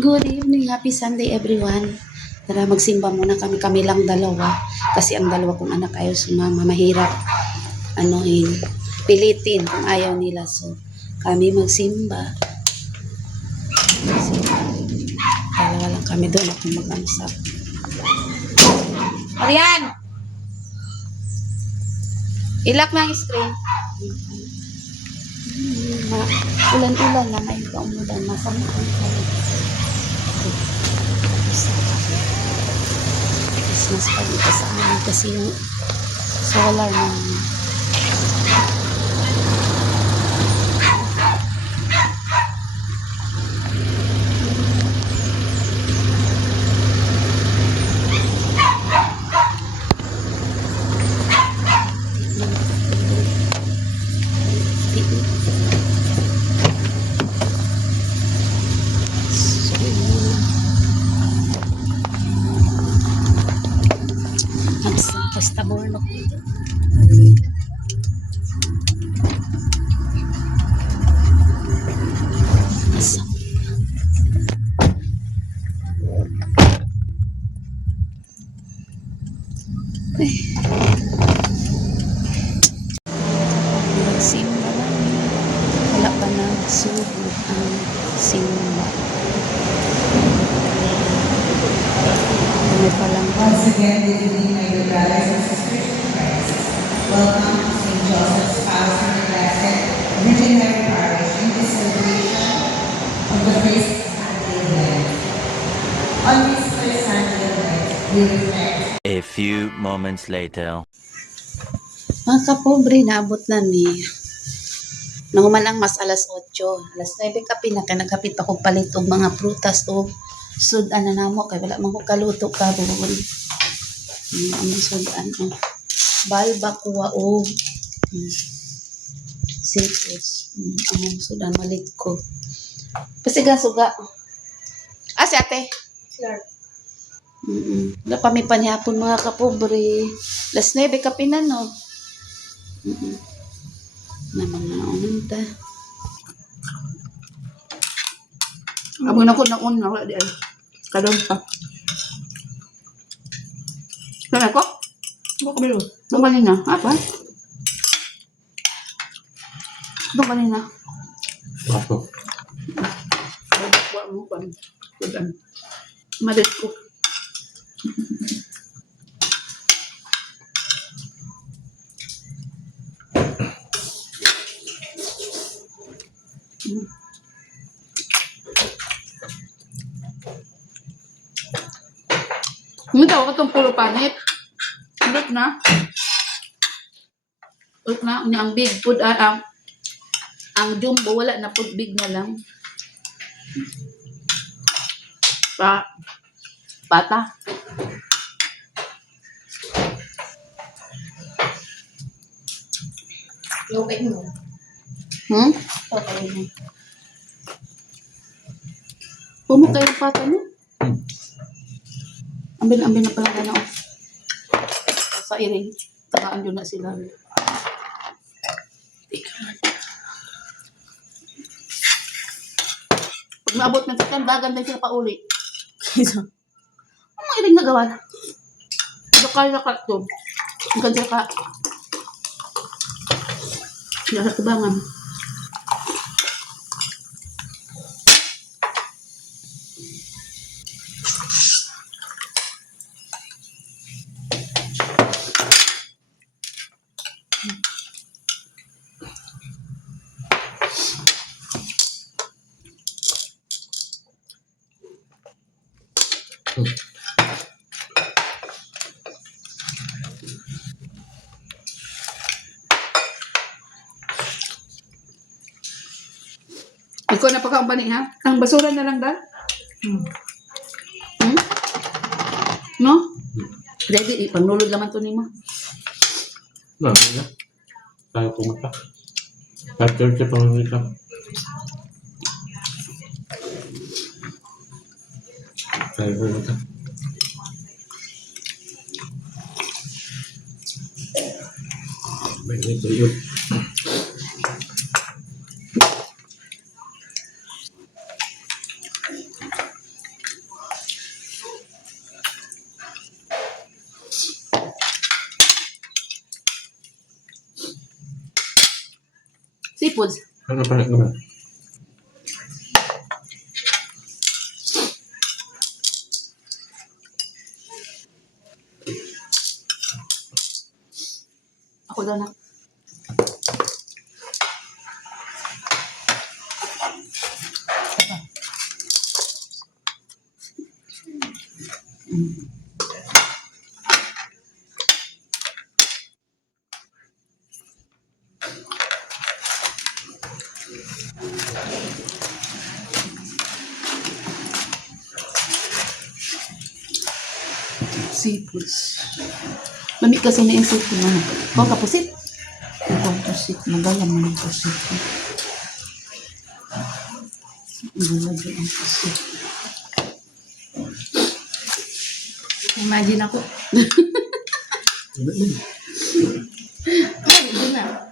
Good evening, happy Sunday everyone. Tara magsimba muna kami lang dalawa kasi ang dalawa kong anak ayaw sumama, mahirap pilitin kung ayaw nila. So kami magsimba. Dalawa lang kami doon ako mag-amsak. Arian! Ilak na ang screen. Ulan-ulan na may kaumulan. Masama ang kalit. Christmas pa dito sa amin kasi yung solar namin. Basta bornok dito. Asam. Simba namin. Wala pa na subok ang simba. May palang once again, good evening, my good brothers and sisters in Christ. Welcome to St. Joseph's House in the Blessed Virgin Mary Parish in this celebration of the feast of Sunday Night. On this first Sunday night, we reflect. A few moments later. Mga kapobre, naabot na ni. Nanguman ang mas alas 8. Alas 9 ka pinaka nagkapit ako palit og mga prutas o sudan na namo kay wala man ko kaluto karon. Ang sudan balbacoa o citrus. Ang sudan malit ko. Pasiga suga. Si ate. Sure. Wala pa may panihapon mga kapobre. Alas 9 ka pinano. Na mga unta. Abo na ko na una wala di ay. Kadon pa. Kana ko? Mo ko bilo. Mo kanina. Apa? Mo kanina. Ako. Wa mo kan. Kudan. Malit ko. Humitaw ka itong puro panit. Ulit na. Ulit na. Ang big food, ang jumbo, wala na food, big na lang. Pata. Okay mo. Okay mo. Pumukay yung pata niya. Ambin na pala na sa iring. Takaan yun na sila. Pag naabot ng takan, dagan din sila pauli. Kaysa, ang mga iring nagawa na. Lokal na ka ito. Ang ganda ka. Nasa tubangan. Ikaw na pagkakabani ha? Ang basura na lang dahil? No? Ready, panulod naman to ni mo. No, no. Tayo kumata. Tayo siya pangulita. Tayo kumata. May nito yun. seafoods. Ano pa naman? Ako daw na. Seafoods. Lamig kasi na yung seafood na. Kung kapusit. Kung kapusit. Magalang mo ng pusit. Nalagyan ang pusit. Imagine ako. Ay, hindi na.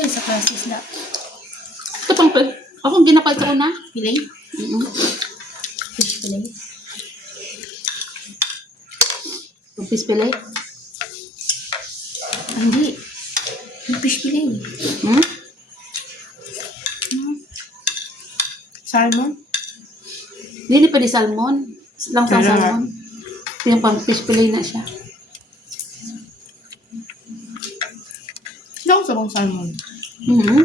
Ay, sa classes na. Ito pang pwede. Akong ginapay ko na. Pilay. Fish fillet. Yung fish pilay. Ah, hindi. Yung fish fillet. Hmm? Salmon. Hindi pa di salmon. Lang sa Kaya- salmon. Yung pang fish fillet na siya. Sino sa bang salmon? Mm-hmm.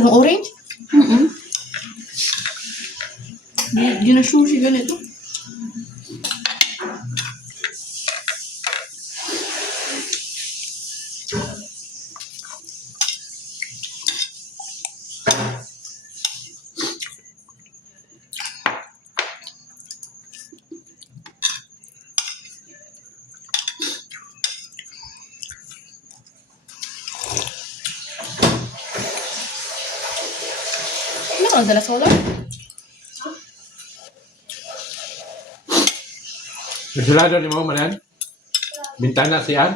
Yung orange? Mm-hmm. Di na sushi ganito. Ano ka nagdala soda? Nasulado ni mo manan? Bintana siyan?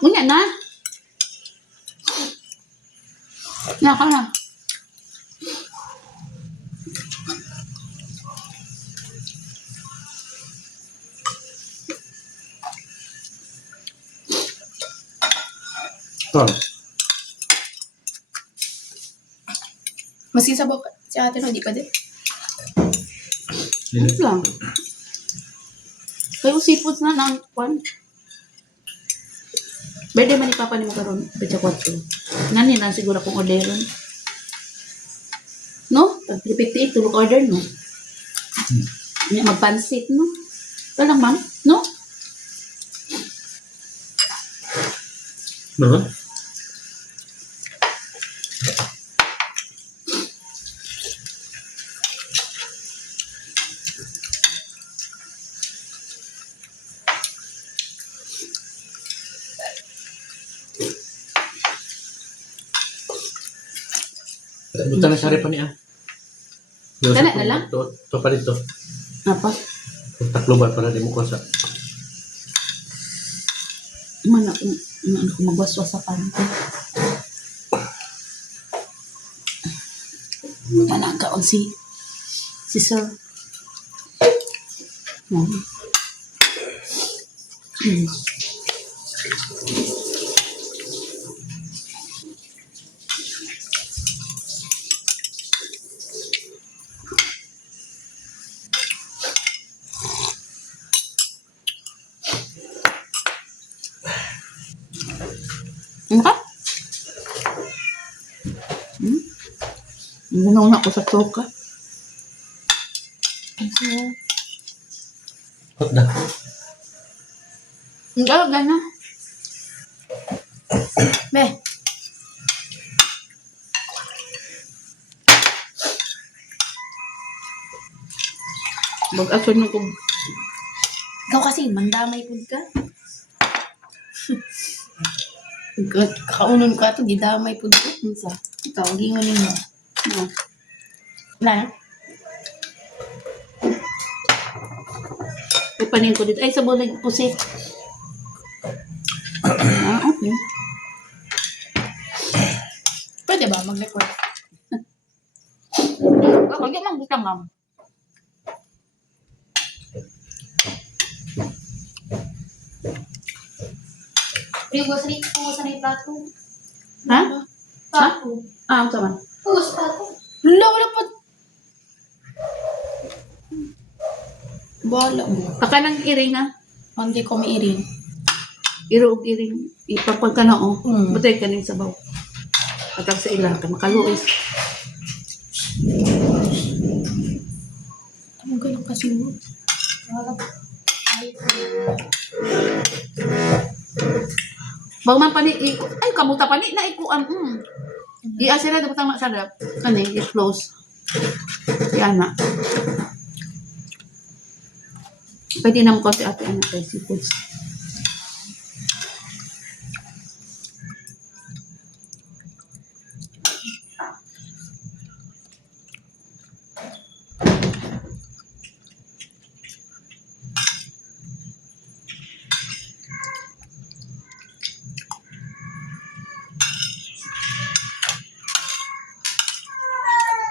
Unya na. Naka na. Oh. Maski sa boka. Si ate no, di pa din. Ito lang. Kayo seafoods na ng kwan. Birthday man ni Papa ni mo karon. Pecha 4. Nani na siguro kung orderon. No? Pag 358, tulog order, no? Magpansit, no? Ito lang, ma'am. No? No? Buta na sari pa niya. Dala na lang? Ito pa dito. Apa? Taklo ba para di mo kuasa? Man ako magwaswas sa panty. Manakaon si Sir. Ano ka? Nauna ko sa toka. Hot na. Ang galaga na. Be. Mag-ason ko. Ikaw kasi, mandamay po ka. Kaunon ka to, gidamay po ka. Unsa? Ikaw, gingonin mo. No. Na? Ipanin ko dito. Ay, sa bulag pusit. Okay. Pwede ba mag-request? siya, ma'am. Huwag na yung plato. Ha? Plato. Ah, ito man. Huwag plato. Wala pa. Bala mo. Baka nang iring, ha? Hindi ko may irin. Iro og iring. Ipapag ka na, oh. Hmm. Butay ka ng sabaw. Atag sa ilang ka, makaluis. Ano ganun kasi mo? Bang man pani, ay, kamuta pani, na ikuan. I-asira, dapat ang masarap. Ano i-close. Yan na. Pwede naman ko si ate, ano, kay seafoods.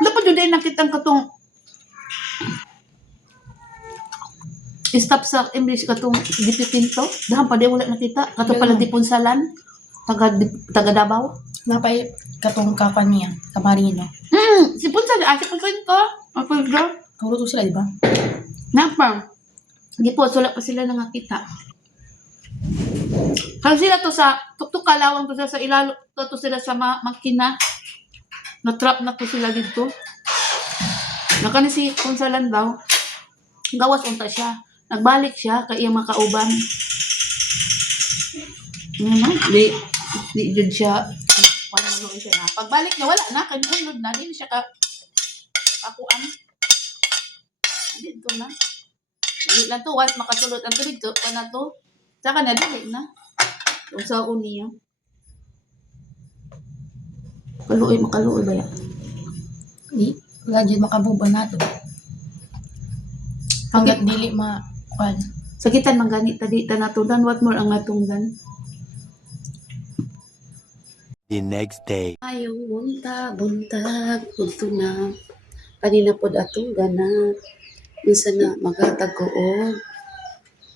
Dapat yun din nakita katong stop sa English katong dipipinto. Dahan pa di wala nakita. Katong pala dipunsalan. Taga Davao. Napay katong kapan niya, kamarino. Si Punsalan. Si Punsalan ko. Ako yun. Karuto sila, di ba? Napa. Hindi po, wala pa sila nakakita. Kasi sila to sa tuktok kalawang to sila sa ilalo. To sila sa makina. Na-trap na to sila dito. Nakani si Punsalan daw. Gawas unta siya. Nagbalik siya kay iyang makauban. Ano? Di jud siya. Wala mo siya na. Pagbalik niya wala na kay ulod na din siya ka akuan. Dito na. Dili lang to once makasulot ang tubig to pa na to. Saka na dili na. Kung sa uniya. Makaluoy ba yan? Di. Wala dyan makabuba na to. Hanggat dili kwan. Sakitan man gani tadi tanatudan what more ang natungdan. The next day. Ayong buntag, punto na. Kanina pod atong ganat. Minsan na magatag ko og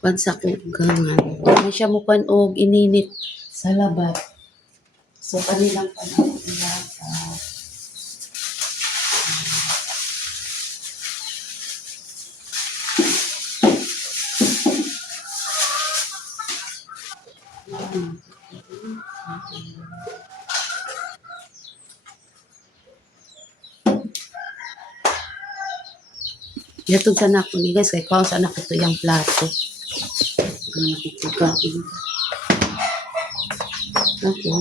pansa ko gangan. May siya mo pan og ininit sa labat. So kanilang panahon ilaga. Yatog sana ako ni guys, kay kaon sana ko to yung plato. Kung nakikita ko. Ako.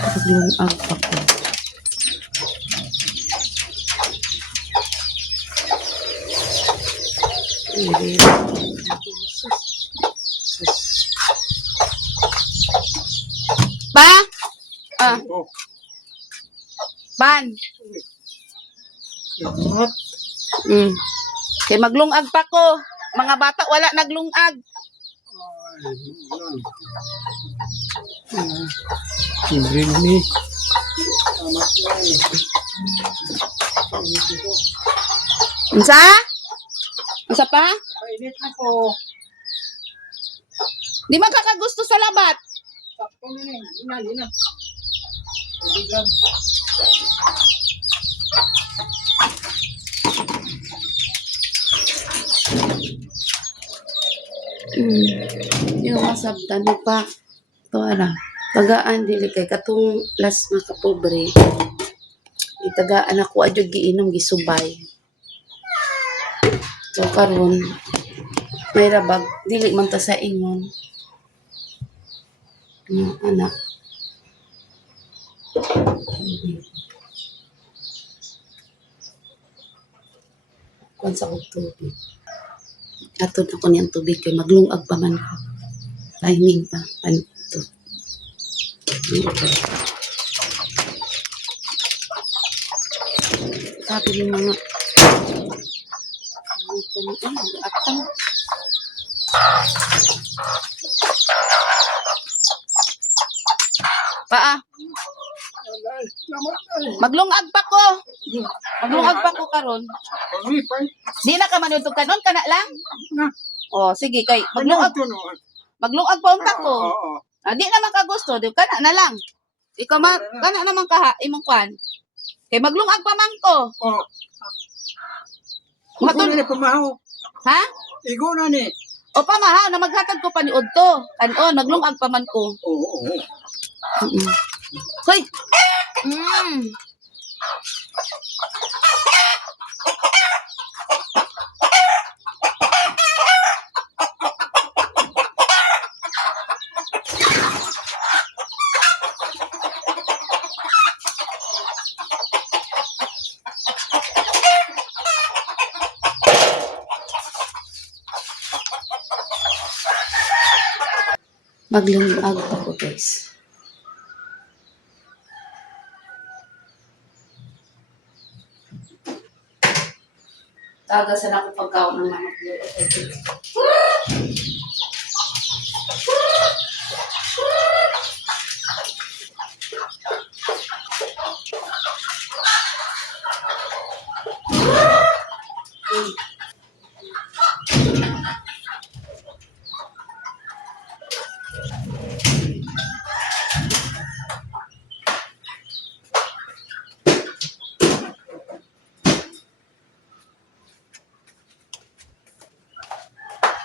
Kapag yung alpak ko. Ba? Ah. Ban. Kay maglungag pa ko. Mga bata wala naglungag. Libre ni. Unsa? Unsa pa? Kainit na ko. Di man kakagusto sa labat. Sakto na ni. Ina. Bigan. Yung masabtan mo pa. Ito tagaan dili kay katong last nga kapobre. Itagaan ako adyo giinom gisubay. So karon may rabag dili man ta sa ingon. Anak. Kung sa kong tubig. Atod ako niyang tubig kay maglungag pa man ko. Timing pa. Ano to? Sabi ng mga atang. Paa. Maglungag pa ko. Maglungag pa ko karon. Di na ka manudtog kanon kana lang. Oh, sige kay maglungag pa unta ko. Di naman ka gusto, di kana na lang. Ikaw kana naman ka imong kwan. Kay maglungag pa man ko. Ha? Igo na ni. O pamahaw na maghatag ko pa ni Udto. Kanon, maglungag pa man ko. Oo. Hoy. Maglungag pa ko, guys. Tagasan ako pagkaon ng manok.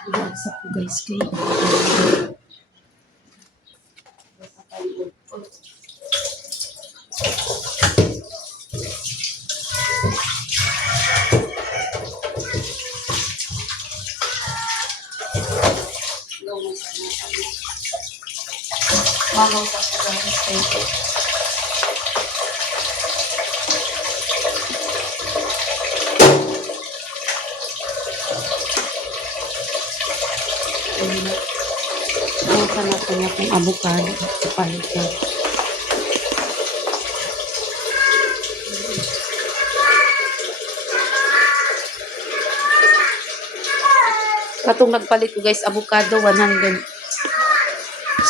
Bagsak ko, guys, kayo. Mamaw sa ko, guys, kayo. Ang natin akong avocado sa palitan. Katong nagpalit ko, guys, avocado 100.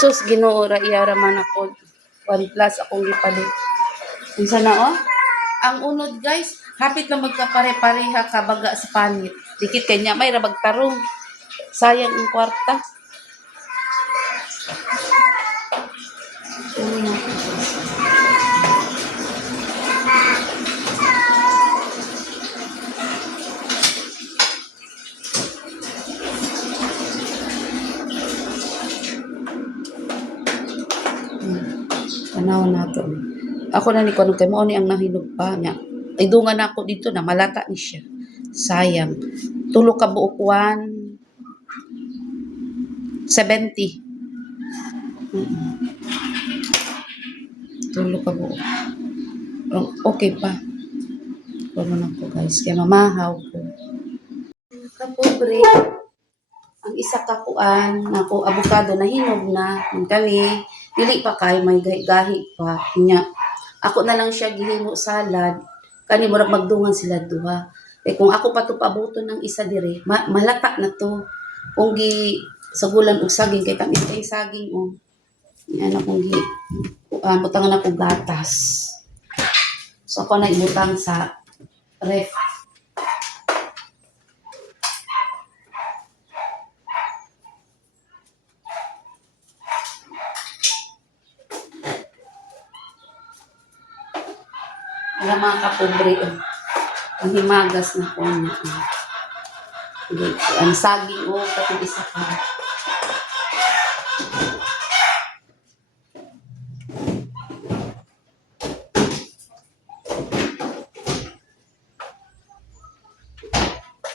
Sus, Ginoo ra iya ra man ako. 1 plus akong gipalit. Unsa na oh? Ang unod, guys, hapit na magkapare-pareha kabaga sa panit. Dikit kanya may ra magtarong. Sayang ang kwarta. Tanaw na to. Ako na ni ko kay mao ni ang nahinog pa niya. Ay dungan ako dito na malata ni siya. Sayang. Tulo ka buok 170. Tulo ka buok. Okay pa. Kuno na ko, guys. Kaya mamahaw ko. Kapobre. Ang isa ka kuan na ko avocado na hinog na kami dili pa kay may gahi pa nya ako na lang siya gihimo salad kani murag magdungan sila duha kung ako pa to pabuton ng isa dire malata na to kung gi sagulan og saging kay tamis kay saging yan akong gi butangan ako gatas so ako na ibutang sa ref. Wala mga kapobre, ang himagas na po niya. Ang saging, katong isa pa.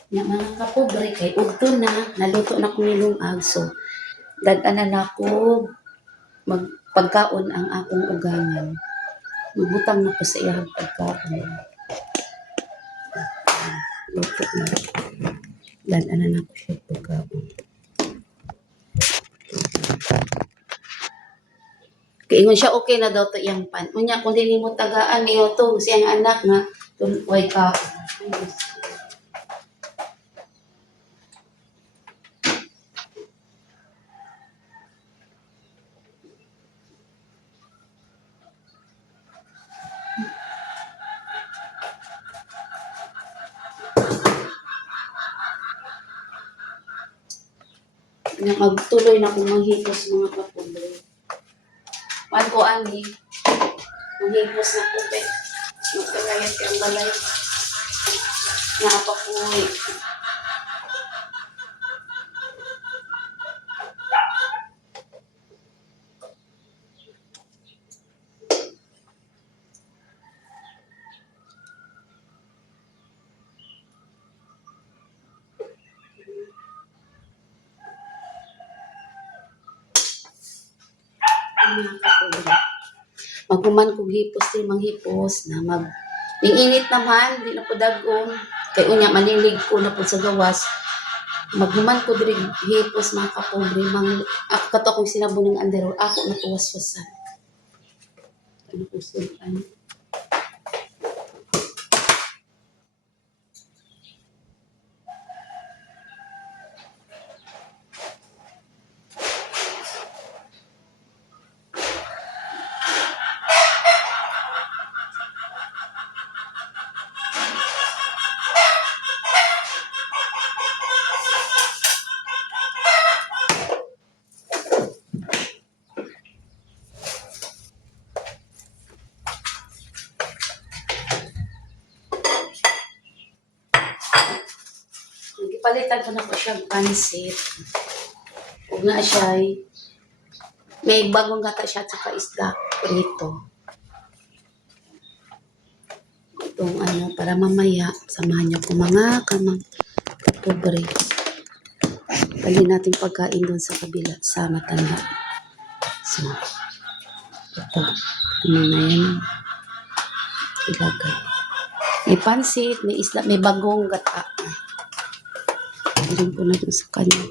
Yan mga kapobre, kay ugto na, naluto na kong nilungag. So, dadanan na ako magpagkaon ang akong ugangan. Magbutang na ko sa iyang pagkaon. Luto na. Dadanan na ko siya pagkaon. Kaingon siya, okay na daw to iyang pan. Unya, kung hindi mo tagaan niyo to, siyang anak nga, way ka. na magtuloy na kung manghipos mga kapobre. Pan ko ani, manghipos na tubig. Magkagayat kang balay. Naapapuwi. Mga kapobre. Maghuman kog hipos din manghipos na mag niinit naman di na po dagom kay unya manilig ko na po sa gawas maghuman ko diri hipos mga kapobre mang ako kato kong sinabo ng andero ako natuwas-wasan ano po ano Palitan ko na po siya pansit. Huwag na siya may bagong gata siya at saka isda prito. Itong ano, para mamaya samahan niyo ko mga pobre. Dali natin pagkain doon sa kabila sa matanda. So, ito. Ano na yan? Ilagay. May pansit, may isda, may bagong gata. Diyan ko na doon sa kanya.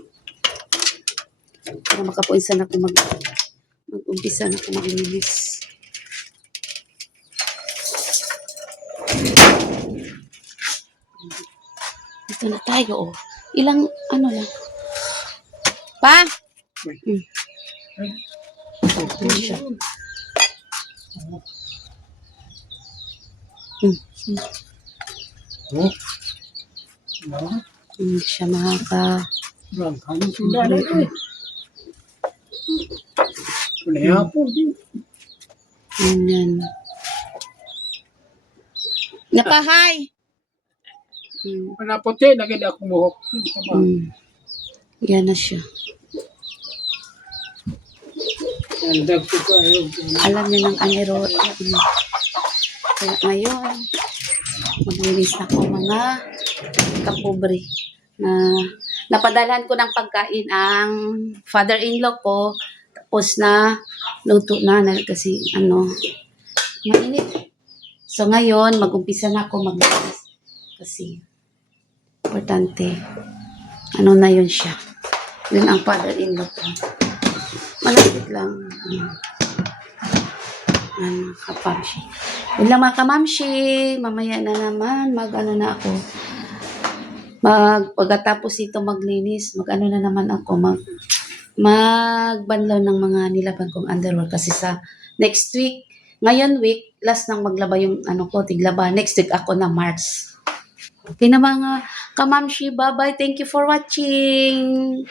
Para makapuinsan ako mag-umpisa na ako maglinis. Ito na tayo, oh. Ilang, ano lang. Pa! Ito na siya. Hindi siya Ayan. Napahay! Wala puti, naging ako muhok. Yan na siya. Andag ko kayo. Alam niyo ng anero. Kaya ngayon, maglinis na ko mga kapobre na napadalhan ko ng pagkain ang father-in-law ko tapos na luto na kasi ano mainit. So ngayon mag-umpisa na ako maglinis kasi importante ano na yun siya. Yun ang father-in-law ko. Malapit lang. Kapamshi. Yun lang mga kamamshi. Mamaya na naman. Mag-ano na ako. Pagkatapos ito maglinis, mag-ano na naman ako. Magbanlaw ng mga nilaban kong underwear. Kasi sa next week, ngayon week, last nang maglaba yung ano ko, tiglaba. Next week ako na March. Okay na mga kamamshi. Bye-bye. Thank you for watching.